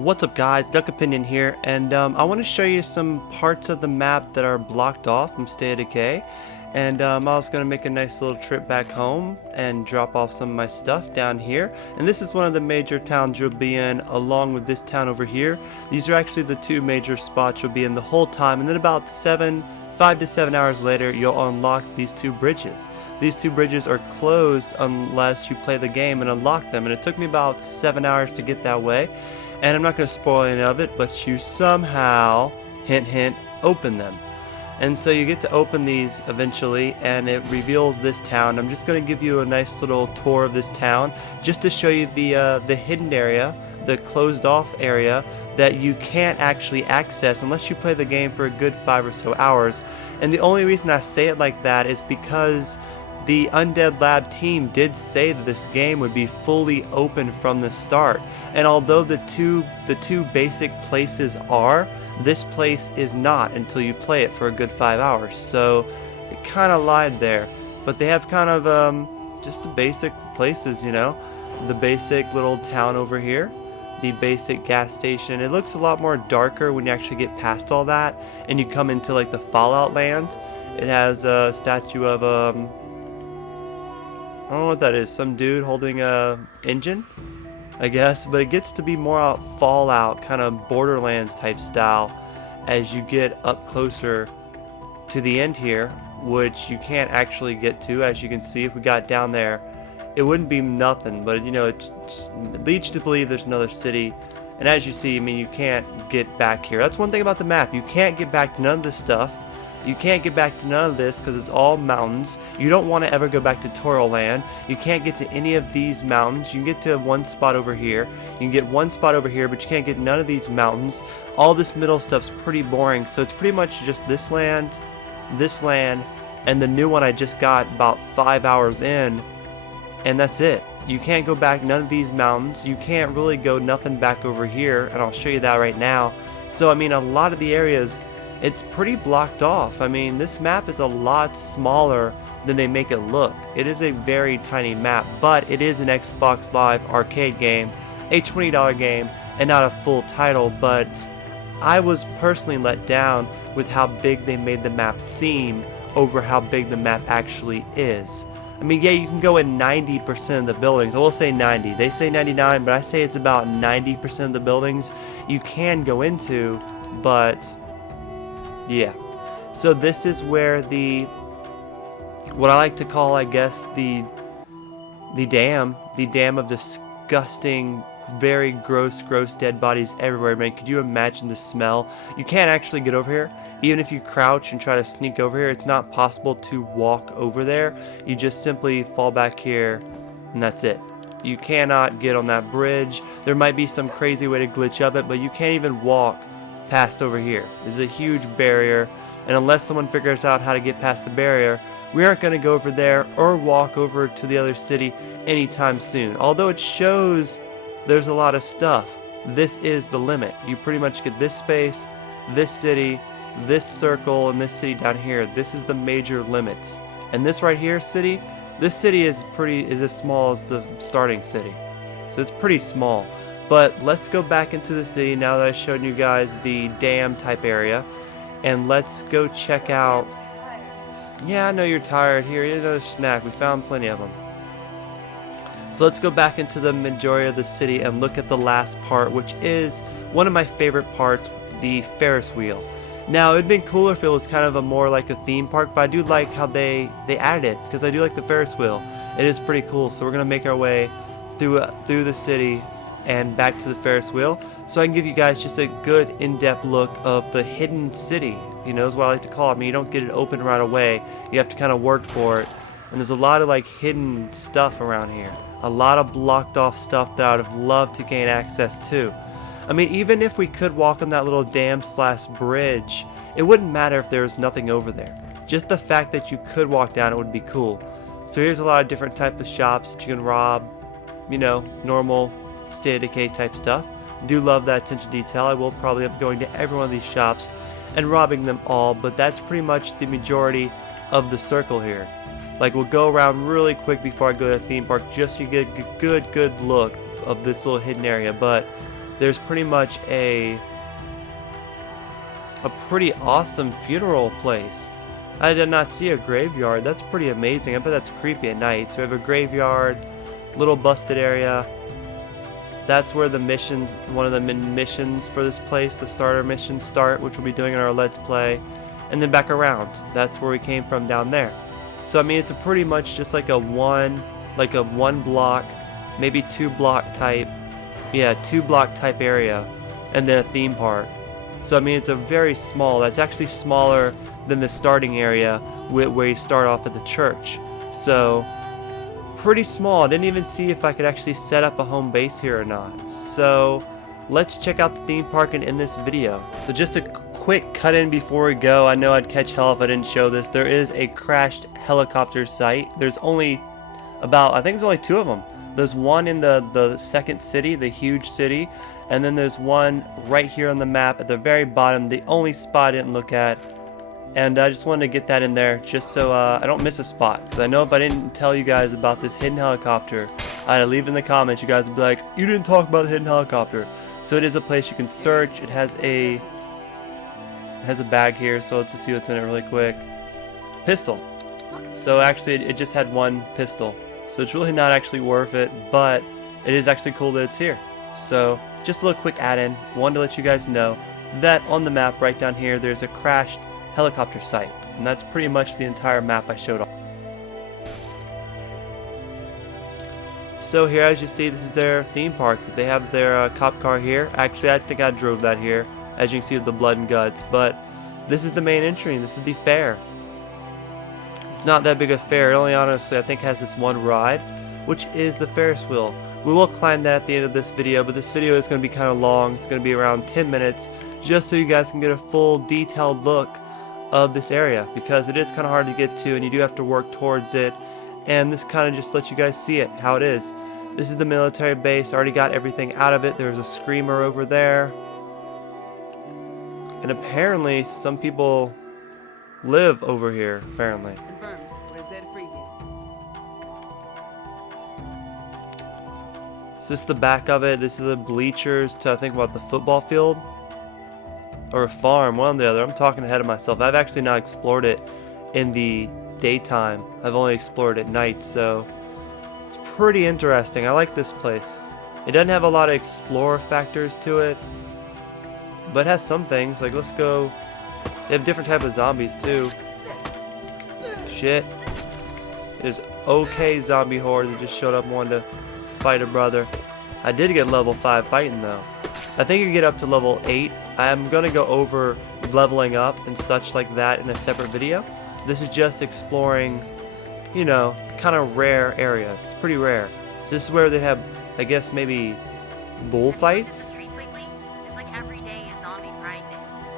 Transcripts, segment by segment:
What's up guys, Duck Opinion here, and I want to show you some parts of the map that are blocked off from State of Decay. And I was going to make a nice little trip back home and drop off some of my stuff down here. And this is one of the major towns you'll be in, along with this town over here. These are actually the two major spots you'll be in the whole time, and then about 5 to 7 hours later you'll unlock these two bridges. These two bridges are closed unless you play the game and unlock them, and it took me about 7 hours to get that way. And I'm not going to spoil any of it, but you somehow, hint hint, open them. And so you get to open these eventually, and it reveals this town. I'm just going to give you a nice little tour of this town, just to show you the hidden area, the closed off area that you can't actually access unless you play the game for a good 5 or so hours. And the only reason I say it like that is because the Undead Lab team did say that this game would be fully open from the start, and although the two basic places are, this place is not until you play it for a good 5 hours. So it kind of lied there, but they have kind of just the basic places, you know, the basic little town over here, the basic gas station. It looks a lot more darker when you actually get past all that and you come into like the Fallout land. It has a statue of I don't know what that is, some dude holding a engine, I guess, but it gets to be more out Fallout, kind of Borderlands type style as you get up closer to the end here, which you can't actually get to. As you can see, if we got down there, it wouldn't be nothing, but you know, it leads you to believe there's another city. And as you see, I mean, you can't get back here. That's one thing about the map, you can't get back to none of this stuff. You can't get back to none of this because it's all mountains. You don't want to ever go back to Toro Land. You can't get to any of these mountains. You can get to one spot over here. You can get one spot over here, but you can't get none of these mountains. All this middle stuff's pretty boring, so it's pretty much just this land, and the new one I just got about 5 hours in, and that's it. You can't go back none of these mountains. You can't really go nothing back over here, and I'll show you that right now. So I mean, a lot of the areas, it's pretty blocked off. I mean, this map is a lot smaller than they make it look. It is a very tiny map, but it is an Xbox Live arcade game, a $20 game, and not a full title. But I was personally let down with how big they made the map seem over how big the map actually is. I mean, yeah, you can go in 90% of the buildings. I will say 90. They say 99, but I say it's about 90% of the buildings you can go into, but yeah. So this is where what I like to call, I guess, the dam of disgusting, very gross dead bodies everywhere. Man, could you imagine the smell? You can't actually get over here. Even if you crouch and try to sneak over here, it's not possible to walk over there. You just simply fall back here, and that's it. You cannot get on that bridge. There might be some crazy way to glitch up it, but you can't even walk past over here. There's a huge barrier, and unless someone figures out how to get past the barrier, we aren't going to go over there or walk over to the other city anytime soon. Although it shows there's a lot of stuff, this is the limit. You pretty much get this space, this city, this circle, and this city down here. This is the major limits. And this right here city, this city is as small as the starting city, so it's pretty small. But let's go back into the city now that I've shown you guys the dam type area, and let's go check out. Yeah, I know you're tired. Here, here's another snack. We found plenty of them. So let's go back into the majority of the city and look at the last part, which is one of my favorite parts, the Ferris wheel. Now, it'd been cooler if it was kind of a more like a theme park, but I do like how they added it, because I do like the Ferris wheel. It is pretty cool. So we're gonna make our way through the city and back to the Ferris wheel, so I can give you guys just a good in-depth look of the hidden city. You know, is what I like to call it. I mean, you don't get it open right away. You have to kind of work for it, and there's a lot of like hidden stuff around here. A lot of blocked off stuff that I would have loved to gain access to. I mean, even if we could walk on that little dam / bridge, it wouldn't matter if there was nothing over there. Just the fact that you could walk down it would be cool. So here's a lot of different types of shops that you can rob. You know, normal State of Decay type stuff. Do love that attention to detail. I will probably end up going to every one of these shops and robbing them all, but that's pretty much the majority of the circle here. Like, we'll go around really quick before I go to the theme park, just so you get a good look of this little hidden area. But there's pretty much a pretty awesome funeral place. I did not see a graveyard. That's pretty amazing. I bet that's creepy at night. So we have a graveyard, little busted area. That's where the missions, one of the missions for this place, the starter missions start, which we'll be doing in our Let's Play. And then back around. That's where we came from down there. So I mean, it's a pretty much just like a one block, maybe 2 block type, 2 block type area, and then a theme park. So I mean, it's a very small. That's actually smaller than the starting area where you start off at the church. So pretty small. I didn't even see if I could actually set up a home base here or not. So let's check out the theme park and end this video. So just a quick cut in before we go. I know I'd catch hell if I didn't show this. There is a crashed helicopter site. There's only about, I think there's only 2 of them. There's one in the second city, the huge city, and then there's one right here on the map at the very bottom, the only spot I didn't look at. And I just wanted to get that in there just so I don't miss a spot. Because I know if I didn't tell you guys about this hidden helicopter, I'd leave in the comments. You guys would be like, you didn't talk about the hidden helicopter. So it is a place you can search. It has a bag here, so let's just see what's in it really quick. Pistol. So actually it just had 1 pistol. So it's really not actually worth it, but it is actually cool that it's here. So just a little quick add-in. Wanted to let you guys know that on the map right down here there's a crashed helicopter site, and that's pretty much the entire map I showed off. So here, as you see, this is their theme park. They have their cop car here. Actually, I think I drove that here, as you can see with the blood and guts, but this is the main entry. This is the fair. It's not that big a fair. It only, honestly, I think has this one ride, which is the Ferris wheel. We will climb that at the end of this video, but this video is going to be kind of long. It's going to be around 10 minutes, just so you guys can get a full detailed look of this area, because it is kind of hard to get to and you do have to work towards it, and this kind of just lets you guys see it how it is. This is the military base. I already got everything out of it. There's a screamer over there, and apparently some people live over here, apparently. Confirmed. Reset free here. Is this the back of it? This is the bleachers to, I think, what, the football field? Or a farm, one or the other. I'm talking ahead of myself. I've actually not explored it in the daytime. I've only explored it at night, so it's pretty interesting. I like this place. It doesn't have a lot of explorer factors to it, but it has some things. Like, let's go. They have different type of zombies too. Shit. There's okay zombie hordes that just showed up and wanted to fight a brother. I did get level 5 fighting though. I think you can get up to level 8. I'm going to go over leveling up and such like that in a separate video. This is just exploring, you know, kind of rare areas. It's pretty rare. So this is where they have, I guess, maybe bullfights.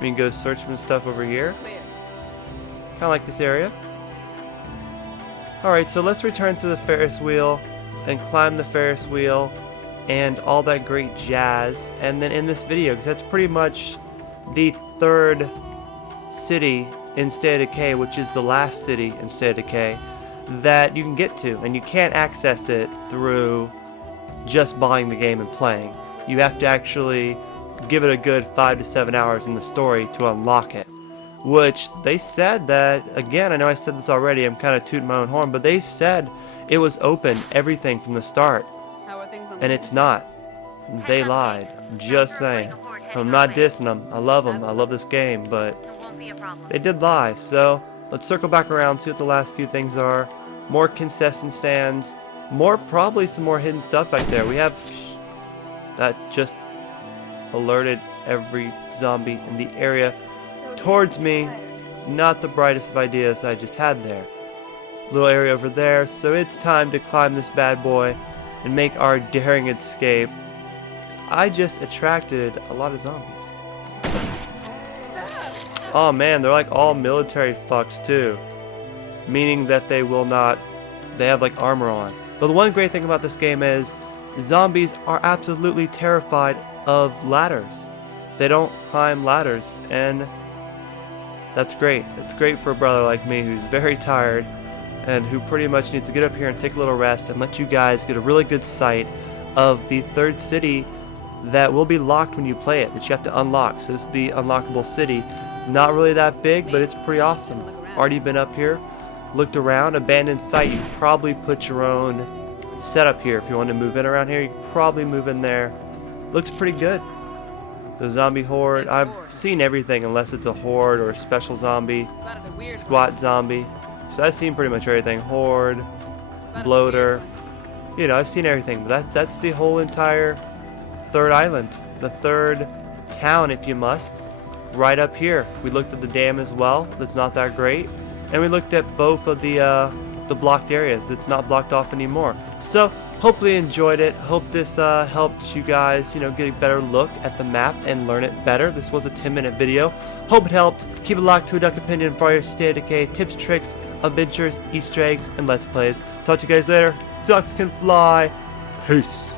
We can go search some stuff over here. Kind of like this area. Alright, so let's return to the Ferris wheel and climb the Ferris wheel and all that great jazz, and then in this video, because that's pretty much the 3rd city in State of Decay, which is the last city in State of Decay that you can get to, and you can't access it through just buying the game and playing. You have to actually give it a good 5 to 7 hours in the story to unlock it, which they said that, again, I know I said this already, I'm kind of tooting my own horn, but they said it was open, everything from the start. And it's not. They lied. Just saying. I'm not dissing them. I love them. I love this game, but they did lie. So let's circle back around, see what the last few things are. More concession stands. Probably some more hidden stuff back there. We have that just alerted every zombie in the area towards me. Not the brightest of ideas I just had there. Little area over there. So it's time to climb this bad boy and make our daring escape. I just attracted a lot of zombies. Oh man, they're like all military fucks too. Meaning that they have like armor on. But the one great thing about this game is zombies are absolutely terrified of ladders. They don't climb ladders, and that's great. It's great for a brother like me who's very tired and who pretty much needs to get up here and take a little rest and let you guys get a really good sight of the 3rd city that will be locked when you play it, that you have to unlock. So this is the unlockable city. Not really that big, but it's pretty awesome. Already been up here, looked around. Abandoned site, you probably put your own setup here. If you want to move in around here, you can probably move in there. Looks pretty good. The zombie horde, I've seen everything unless it's a horde or a special zombie, Spotted a weird squat zombie. So I've seen pretty much everything. Horde, bloater, you know, I've seen everything. But that's the whole entire third island, the third town, if you must, right up here. We looked at the dam as well. That's not that great, and we looked at both of the blocked areas that's not blocked off anymore. So hopefully you enjoyed it. Hope this helped you guys, you know, get a better look at the map and learn it better. This was a 10-minute video. Hope it helped. Keep it locked to a Duck Opinion for your State of Decay tips, tricks, adventures, Easter eggs, and Let's Plays. Talk to you guys later. Ducks can fly. Peace.